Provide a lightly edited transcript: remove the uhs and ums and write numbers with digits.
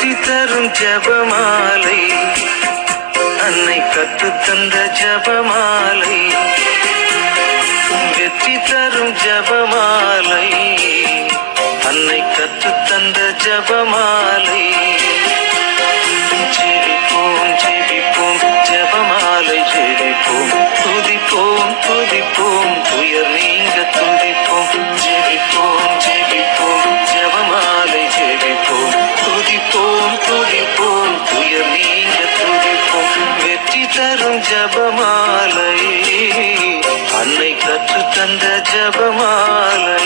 வெற்றி தரும் ஜபமாலை, அன்னை கற்றுத்தந்த ஜபமாலை, வெற்றி தரும் ஜபமாலை, அன்னை கற்றுத்தந்த ஜபமாலை. ஜெபிப்போம் ஜெபிப்போம் ஜபமாலை ஜெபிப்போம், துதிப்போம் துதிப்போம் துயர் நீங்க துதிப்போம். ஜெபிப்போம் ஜெபிப்போம் ஜபமாலை ஜெபிப்போம், துதிப்போம் துதிப்போம் துயர் நீங்க துதிப்போம். வெற்றி தரும் ஜபமாலை, அன்னை கற்றுத்தந்த ஜபமாலை.